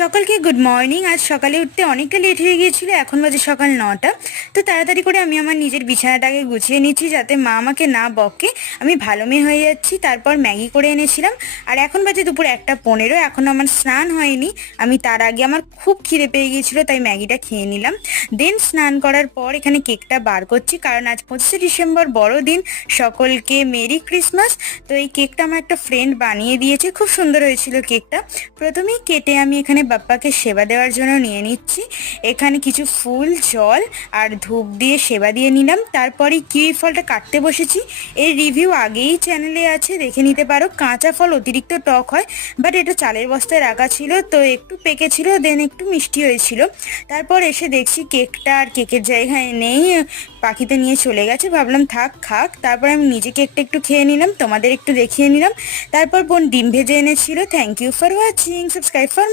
সকলকে good morning. আজ সকালে উঠতে অনেকটা লেট হয়ে গিয়েছিল, এখন বাজে সকাল 9টা। তো তাড়াতাড়ি করে আমি আমার নিজের বিছানাটাকে গুছিয়ে নিচ্ছি যাতে মা আমাকে না বকে, আমি ভালো মেয়ে হয়ে যাচ্ছি। তারপর ম্যাগি করে এনেছিলাম, আর এখন বাজে দুপুর 1টা 15। এখন আমার স্নান হয়নি, আমি তার আগে আমার খুব খিদে পেয়ে গিয়েছিল তাই ম্যাগিটা খেয়ে নিলাম। দেন স্নান করার পর এখানে কেকটা বার করছি, কারণ আজ 25শে ডিসেম্বর বড়দিন। সকলকে মেরি ক্রিসমাস। তো এই কেকটা আমার একটা ফ্রেন্ড বানিয়ে দিয়েছে, খুব সুন্দর হয়েছিল কেকটা। প্রথমেই কেটে আমি এখানে বাপ্পাকে সেবা দেওয়ার জন্য নিয়ে নিচ্ছি। এখানে কিছু ফুল, জল আর ধূপ দিয়ে সেবা দিয়ে নিলাম। তারপরে কিউই ফলটা কাটতে বসেছি। এর রিভিউ আগেই চ্যানেলে আছে, দেখে নিতে পারো। কাঁচা ফল অতিরিক্ত টক হয়, বাট এটা চালের বস্তায় রাখা ছিল তো একটু পেকেছিল, দেন একটু মিষ্টি হয়েছিল। তারপর এসে দেখছি কেকটা আর কেকের জায়গায় নেই, পাখিতে নিয়ে চলে গেছে। ভাবলাম থাক খাক, তারপর আমি নিজে কেকটা একটু খেয়ে নিলাম, তোমাদের একটু দেখিয়ে নিলাম। তারপর বোন ডিম ভেজে এনেছিল। Thank you for watching, subscribe for